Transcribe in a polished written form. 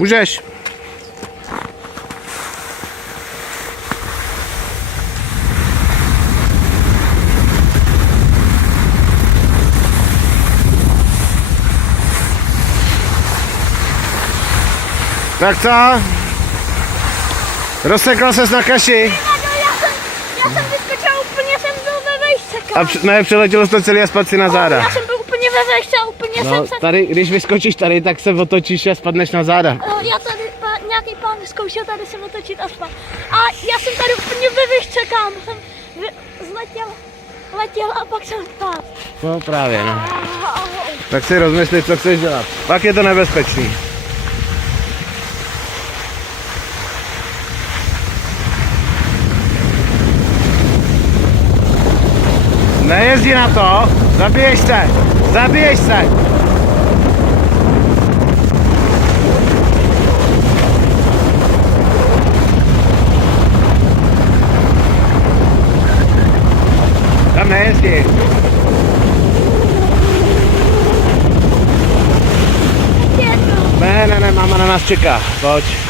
Můžeš. Tak co? Rozsekla ses na kaši. Já jsem vyskočil úplně, jsem byl ve vejšce. A ne, přeletělo to celý a spad si na záda. Já jsem byl úplně ve vejšce a úplně jsem se... Tady, když vyskočíš tady, tak se otočíš a spadneš na záda. Já tady, nějaký pán zkoušel tady se otočit a spát. A já jsem tady úplně ve výšce, kam jsem letěl a pak jsem spát. No právě, no. Tak si rozmysli, co chceš dělat. Pak je to nebezpečný. Nejezdí na to, zabiješ se, zabiješ se. Tam nejezdí. Ne, máma na nás čeká, pojď.